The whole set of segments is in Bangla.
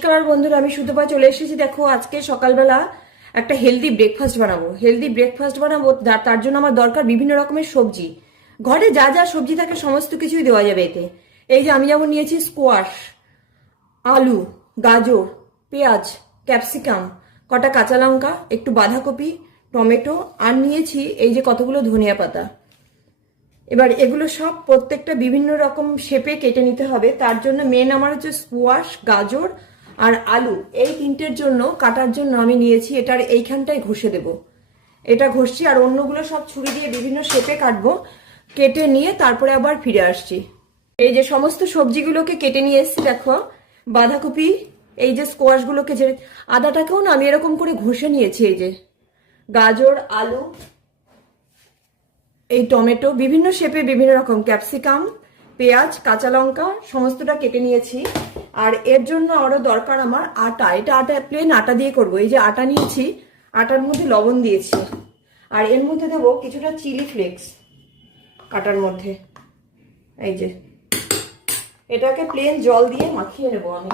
নমস্কার বন্ধুরা, আমি সুতপা চলে এসেছি। দেখো, আজকে সকালবেলা একটা হেলদি ব্রেকফাস্ট বানাবো। হেলদি ব্রেকফাস্ট বানাবো, তার- জন্য আমার দরকার বিভিন্ন রকমের সবজি। ঘরে যা যা সবজি থাকে, সমস্ত কিছুই দেওয়া যাবে এতে। এই যে আমি যেমন নিয়েছি স্কোয়াশ আলু, গাজর, পেঁয়াজ ক্যাপসিকাম কটা কাঁচা লঙ্কা, একটু বাঁধাকপি, টমেটো, আর নিয়েছি এই যে কতগুলো ধনিয়া পাতা। এবার এগুলো সব প্রত্যেকটা বিভিন্ন রকম শেপে কেটে নিতে হবে। তার জন্য মেন আমার হচ্ছে স্কোয়াশ গাজর আর আলু, এই তিনটের জন্য কাটার জন্য আমি নিয়েছি এটার এইখানটায় ঘষে দেব। এটা ঘষছি আর অন্যগুলো সব ছুরি দিয়ে বিভিন্ন শেপে কাটবো, কেটে নিয়ে তারপরে আবার ফিরে আসছি। এই যে সমস্ত সবজিগুলোকে কেটে নিয়ে এসেছি, দেখো, বাঁধাকপি, এই যে স্কোয়াশগুলোকে যে আদাটাকেও না আমি এরকম করে ঘষে নিয়েছি, এই যে গাজর, আলু, এই টমেটো, বিভিন্ন শেপে বিভিন্ন রকম ক্যাপসিকাম পেঁয়াজ, কাঁচা লঙ্কা, সমস্তটা কেটে নিয়েছি। আর এর জন্য আরও দরকার আমার আটা। এটা আটা প্লেন আটা দিয়ে করব। এই যে আটা নিয়েছি, আটার মধ্যে লবণ দিয়েছি। আর এর মধ্যে দেবো কিছুটা চিলি ফ্লেক্স কাটার মধ্যে। এই যে। এটাকে প্লেন জল দিয়ে মাখিয়ে নেব আমি।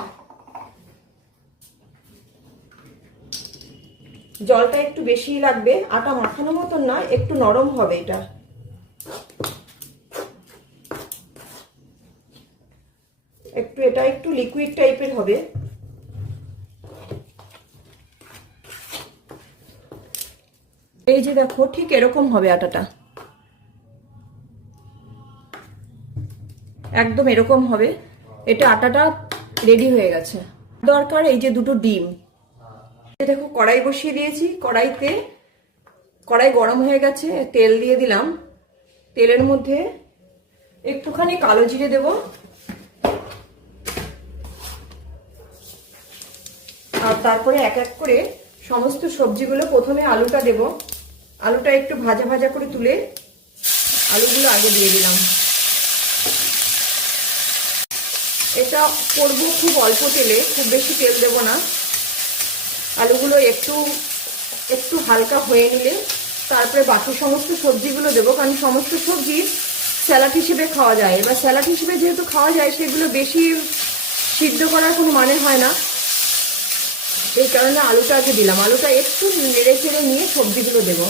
জলটা একটু বেশি লাগবে। আটা মাখানো মতন না, একটু নরম হবে এটা। একটু, এটা একটু লিকুইড টাইপের হবে। এই যে দেখো, ঠিক এরকম হবে আটাটা। একদম এরকম হবে। এটা আটাটা রেডি হয়ে গেছে। দরকার এই যে দুটো ডিম। দেখো, কড়াই বসিয়ে দিয়েছি। কড়াইতে, কড়াই গরম হয়ে গেছে, তেল দিয়ে দিলাম। তেলের মধ্যে একটুখানি কালো জিরে দেব। আর তারপরে এক এক করে সমস্ত সবজিগুলো প্রথমে আলুটা দেব। আলুটা একটু ভাজা ভাজা করে তুলে আলুগুলো আগে দিয়ে দিলাম। এটা করব খুব অল্প তেলে, খুব বেশি তেল দেব না। আলুগুলো একটু একটু হালকা হয়ে নিলে তারপরে বাকি সমস্ত সবজিগুলো দেবো, কারণ সমস্ত সবজি স্যালাড হিসেবে খাওয়া যায়। এবার স্যালাড হিসেবে যেহেতু খাওয়া যায়, সেগুলো বেশি সিদ্ধ করার কোনো মানে হয় না। এই কারণে আলুটা আগে দিলাম। আলুটা একটু নেড়ে চেড়ে নিয়ে সবজিগুলো দেবো।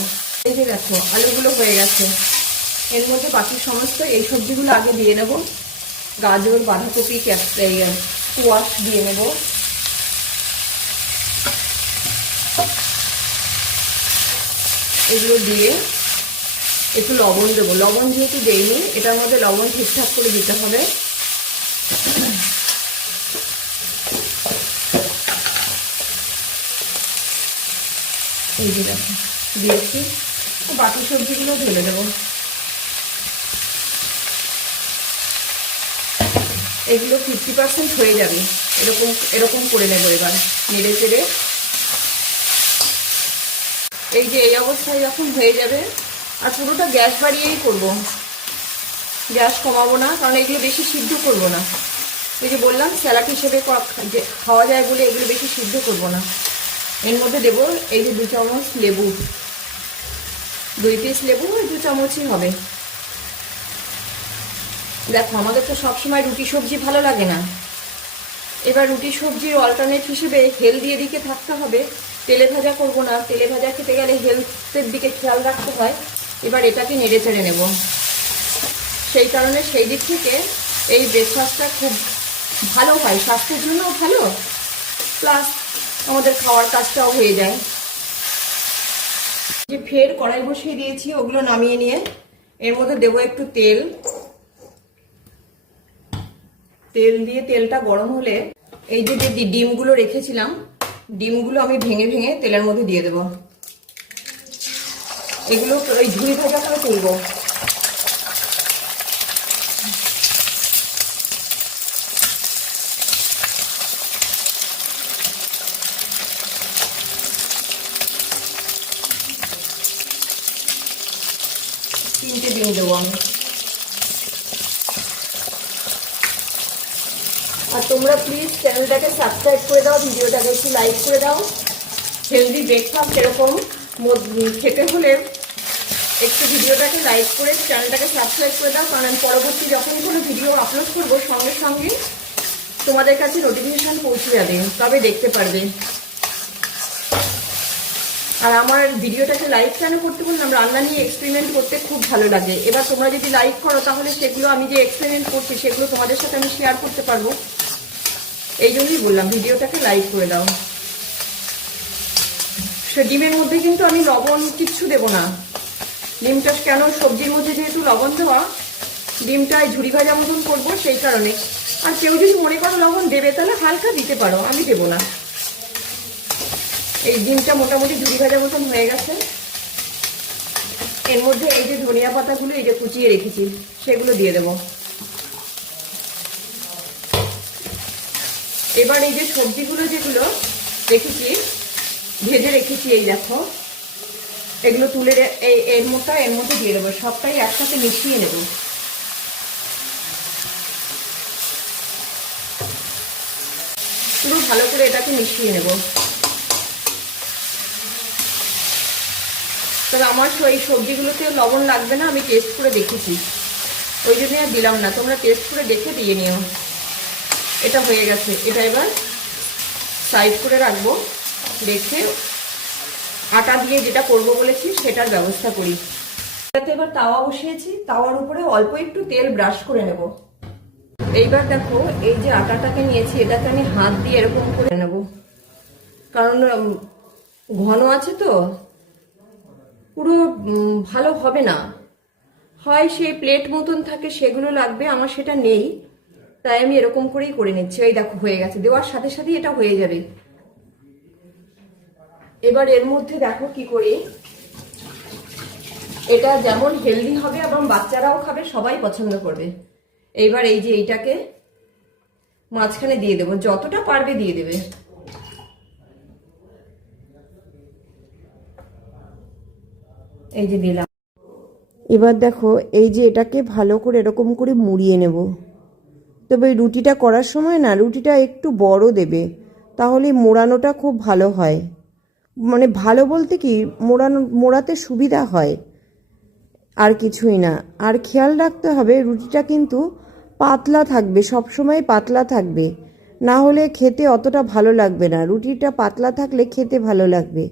এই যে দেখো, আলুগুলো হয়ে গেছে। এর মধ্যে বাকি সমস্ত এই সবজিগুলো আগে দিয়ে নেব। গাজর, বাঁধাকপি ক্যাপসিকাম কুয়াশ দিয়ে নেব। এগুলো দিয়ে একটু লবণ দেবো। লবণ যেহেতু দেইনি, এটার মধ্যে লবণ ঠিকঠাক করে দিতে হবে। এই যে দেখো, দিয়েছি। বাকি সবজিগুলো ঢেলে দেবো। এগুলো ফিফটি পার্সেন্ট হয়ে যাবে। এরকম এরকম করে নেব এবার, নেড়ে চেড়ে। এই যে এই অবস্থায় যখন হয়ে যাবে, আর পুরোটা গ্যাস বাড়িয়েই করব। গ্যাস কমাবো না, কারণ এগুলো বেশি সিদ্ধ করব না। এই যে বললাম, স্যালাড হিসেবে খাওয়া যায় বলে এগুলো বেশি সিদ্ধ করব না। এর মধ্যে দেবো এই যে দু চামচ লেবু। দুই পিস লেবু দু চামচই হবে। দেখো, আমাদের তো সবসময় রুটি সবজি ভালো লাগে না। এবার রুটি সবজির অল্টারনেট হিসেবে হেলদি এদিকে থাকতে হবে। তেলে ভাজা করব না। তেলে ভাজা খেতে গেলে হেলথের দিকে খেয়াল রাখতে হয়। এবার এটাকে নেড়ে চেড়ে নেব। সেই কারণে সেই দিক থেকে এই ব্রেকফাস্টটা খুব ভালো হয়। স্বাস্থ্যের জন্যও ভালো। প্লাস আমাদের খাওয়ার কাজটাও হয়ে যায়। যে ফের কড়াই বসিয়ে দিয়েছি, ওগুলো নামিয়ে নিয়ে এর মধ্যে দেবো একটু তেল। তেল দিয়ে তেলটা গরম হলে এই যে যে ডিমগুলো রেখেছিলাম, ডিমগুলো আমি ভেঙে ভেঙে তেলের মধ্যে দিয়ে দেব। এগুলো ওই ঝুড়ি ভাজা করে তুলবো তিনটে ডিম দেবো আমি আর তোমরা প্লিজ চ্যানেলটাকে সাবস্ক্রাইব করে দাও, ভিডিওটাকে একটু লাইক করে দাও। হেলদি ব্রেকফাস্ট এরকম খেতে হলে একটু ভিডিওটাকে লাইক করে চ্যানেলটাকে সাবস্ক্রাইব করে দাও, কারণ পরবর্তী যখন কোনো ভিডিও আপলোড করব, সঙ্গে সঙ্গে তোমাদের কাছে নোটিফিকেশান পৌঁছে যাবে, তবে দেখতে পারবে। আর আমার ভিডিওটাকে লাইক কেন করতে বললাম, রান্না নিয়ে এক্সপেরিমেন্ট করতে খুব ভালো লাগে। এবার তোমরা যদি লাইক করো, তাহলে সেগুলো আমি যে এক্সপেরিমেন্ট করছি, সেগুলো তোমাদের সাথে আমি শেয়ার করতে পারব। এই জন্যই বললাম, ভিডিওটাকে লাইক করে দাও। সে ডিমের মধ্যে কিন্তু আমি লবণ কিচ্ছু দেব না। ডিমটা কেন, সবজির মধ্যে যেহেতু লবণ দেওয়া ডিমটায় ঝুড়ি ভাজা মতন করব সেই কারণে। আর কেউ যদি মনে করো লবণ দেবে, তাহলে হালকা দিতে পারো, আমি দেবো না। এই ডিমটা মোটামুটি ঝুড়ি ভাজা মতন হয়ে গেছে। এর মধ্যে এই যে ধনিয়া পাতাগুলো, এই যে কুচিয়ে রেখেছি, সেগুলো দিয়ে দেবো। এবার এই যে সবজিগুলো যেগুলো রেখেছি, ভেজে রেখেছি, এই দেখো, এগুলো তুলে এই এর মতো, এর মধ্যে দিয়ে দেবো। সবটাই একসাথে মিশিয়ে নেব। পুরো ভালো করে এটাকে মিশিয়ে নেব। তবে আমার এই সবজিগুলোতে লবণ লাগবে না, আমি টেস্ট করে দেখেছি। ওই জন্য আর দিলাম না, তোমরা টেস্ট করে দেখে দিয়ে নিও। এটা হয়ে গেছে। এটা এবার সাইড করে রাখব, রেখে আটা দিয়ে যেটা করব বলেছি, সেটার ব্যবস্থা করি। এটাতে এবার তাওয়া বসিয়েছি, তাওয়ার উপরে অল্প একটু তেল ব্রাশ করে নেব। এইবার দেখো, এই যে আটাটাকে নিয়েছি, এটাকে আমি হাত দিয়ে এরকম করে নেব। কারণ ঘন আছে তো পুরো ভালো হবে না। হয় সেই প্লেট মতন থাকে, সেগুলো লাগবে, আমার সেটা নেই। তাই আমি এরকম করেই করে নিচ্ছি। এই দেখো, হয়ে গেছে। দেওয়ার সাথে সাথেই এটা হয়ে যাবে। এবার এর মধ্যে দেখো কি করি। এটা যেমন হেলদি হবে, এবং বাচ্চারাও খাবে, সবাই পছন্দ করবে। এইবার এই যে এইটাকে মাঝখানে দিয়ে দেবো। যতটা পারবে দিয়ে দেবে। এই যে দিলাম। এবার দেখো, এই যে এটাকে ভালো করে এরকম করে মুড়িয়ে নেব। তবে রুটিটা করার সময় না, রুটিটা একটু বড় দেবে, তাহলে মোড়ানোটা খুব ভালো হয়। মানে ভালো বলতে কি, মোড়ানো, মোড়াতে সুবিধা হয়, আর কিছুই না। আর খেয়াল রাখতে হবে, রুটিটা কিন্তু পাতলা থাকবে সব সময় পাতলা থাকবে। না হলে খেতে অতটা ভালো লাগবে না। রুটিটা পাতলা থাকলে খেতে ভালো লাগবে।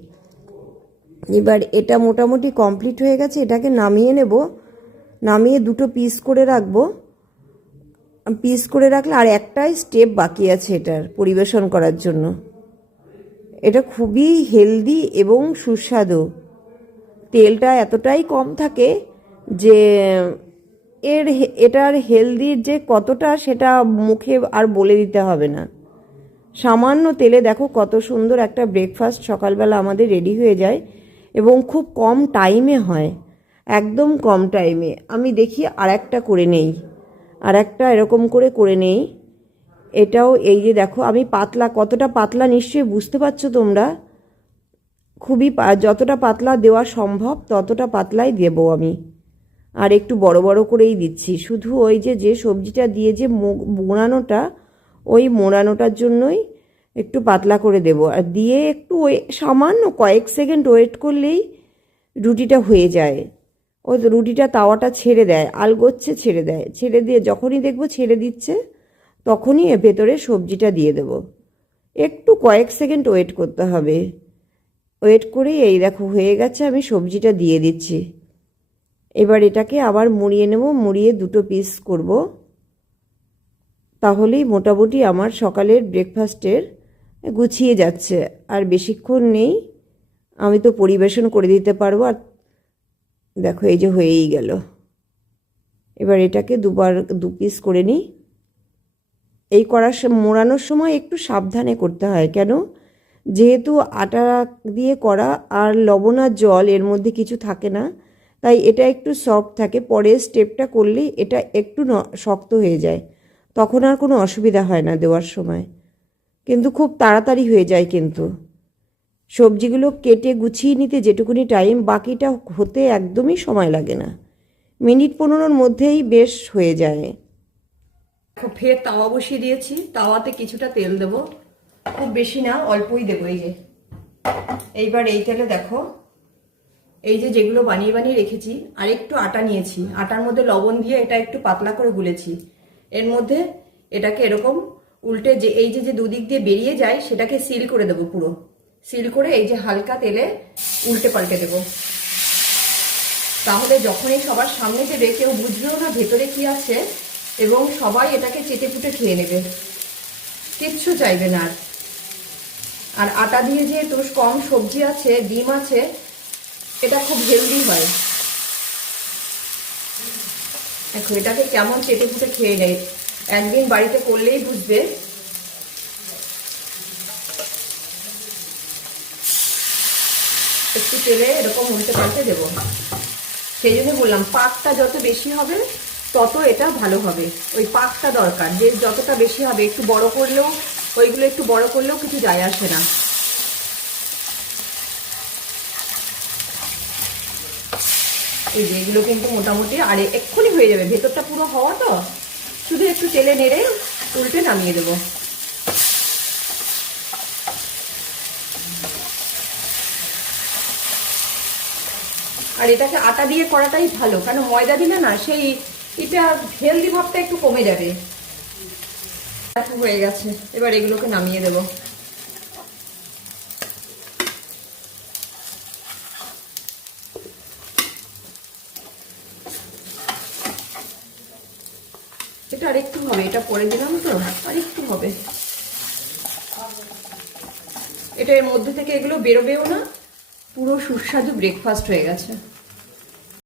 এবার এটা মোটামুটি কমপ্লিট হয়ে গেছে, এটাকে নামিয়ে নেব। নামিয়ে দুটো পিস করে রাখব। পিস করে রাখলে আর একটাই স্টেপ বাকি আছে এটার পরিবেশন করার জন্য। এটা খুবই হেলদি এবং সুস্বাদু। তেলটা এতটাই কম থাকে যে, এর এটার হেলদির যে কতটা সেটা মুখে আর বলে দিতে হবে না। সামান্য তেলে দেখো কত সুন্দর একটা ব্রেকফাস্ট সকালবেলা আমাদের রেডি হয়ে যায়। এবং খুব কম টাইমে হয়। একদম কম টাইমে আমি দেখি আর একটা করে নেই। আর একটা এরকম করে করে নেই। এটাও এই যে দেখো, আমি পাতলা, কতটা পাতলা নিশ্চয়ই বুঝতে পারছ তোমরা? খুবই যতটা পাতলা দেওয়া সম্ভব, ততটা পাতলাই দেবো আমি। আর একটু বড় বড় করেই দিচ্ছি। শুধু ওই যে যে সবজিটা দিয়ে যে মোড়ানোটা ওই মোড়ানোটার জন্যই একটু পাতলা করে দেব। আর দিয়ে একটু ওই সামান্য কয়েক সেকেন্ড ওয়েট করলেই রুটিটা হয়ে যায়। ওই তো রুটিটা, তাওয়াটা ছেড়ে দেয়, আলগোচ্ছে ছেড়ে দেয়। ছেড়ে দিয়ে যখনই দেখব ছেড়ে দিচ্ছে, তখনই ভেতরে সবজিটা দিয়ে দেব। একটু কয়েক সেকেন্ড ওয়েট করতে হবে। ওয়েট করেই এই দেখো হয়ে গেছে, আমি সবজিটা দিয়ে দিচ্ছি। এবার এটাকে আবার মুড়িয়ে নেব, মুড়িয়ে দুটো পিস করব। তাহলেই মোটামুটি আমার সকালের ব্রেকফাস্টের গুছিয়ে যাচ্ছে। আর বেশিক্ষণ নেই, আমি তো পরিবেশন করে দিতে পারব। আর দেখো, এই যে হয়েই গেল। এবার এটাকে দুবার, দু পিস করে নিই। এই করার মোড়ানোর সময় একটু সাবধানে করতে হয়। কেন? যেহেতু আটা দিয়ে করা আর লবণ আর জল এর মধ্যে কিছু থাকে না, তাই এটা একটু সফট থাকে। পরের স্টেপটা করলেই এটা একটু শক্ত হয়ে যায়। তখন আর কোনো অসুবিধা হয় না দেওয়ার সময়। কিন্তু খুব তাড়াতাড়ি হয়ে যায় কিন্তু। সবজিগুলো কেটে গুছিয়ে নিতে যেটুকুনি টাইম বাকিটা হতে একদমই সময় লাগে না। মিনিট পনেরোর মধ্যেই বেশ হয়ে যায়। ফের তাওয়া বসিয়ে দিয়েছি। তাওয়াতে কিছুটা তেল দেব। খুব বেশি না, অল্পই দেবো এই যে। এইবার এই তেলে দেখো, এই যে যেগুলো বানিয়ে বানিয়ে রেখেছি আর একটু আটা নিয়েছি। আটার মধ্যে লবণ দিয়ে এটা একটু পাতলা করে গুলেছি। এর মধ্যে এটাকে এরকম উল্টে যে এই যে যে দুদিক দিয়ে বেরিয়ে যায়, সেটাকে সিল করে দেবো পুরো। সিল করে এই যে হালকা তেলে উল্টে পাল্টে দেবো। তাহলে যখনই সবার সামনে দেবে, কেউ বুঝবেও না ভেতরে কি আছে, এবং সবাই এটাকে চেটে পুটে খেয়ে নেবে। কিচ্ছু চাইবে না আর। আর আটা দিয়ে যেহেতু কম সবজি আছে, ডিম আছে, এটা খুব হেলদি হয়। দেখো, এটাকে কেমন চেটে ফুটে খেয়ে নেয়। একদিন বাড়িতে করলেই বুঝবে। একটু তেলে এরকম উল্টে পাল্টে দেবো। সেই জন্য বললাম, পাকটা যত বেশি হবে, তত এটা ভালো হবে। ওই পাকটা দরকার। যে যতটা বেশি হবে, একটু বড় করলেও, ওইগুলো একটু বড় করলেও কিছু যায় আসে না। এই যে এগুলো কিন্তু মোটামুটি, আর এক্ষুনি হয়ে যাবে। ভেতরটা পুরো হওয়া তো? শুধু একটু তেলে নেড়ে উল্টে নামিয়ে দেবো। আর এটাকে আটা দিয়ে করাটাই ভালো, কারণ ময়দা দিলে না সেই এটা হেলদি ভাবটা একটু কমে যাবে। হয়ে গেছে, এবার এগুলোকে নামিয়ে দেবো এটা আরেকটু হবে এটা পরে দিলাম তো, আর একটু হবে। এটা এর মধ্যে থেকে এগুলো বেরোবেও না, পুরো সুস্বাদু ব্রেকফাস্ট হয়ে গেছে।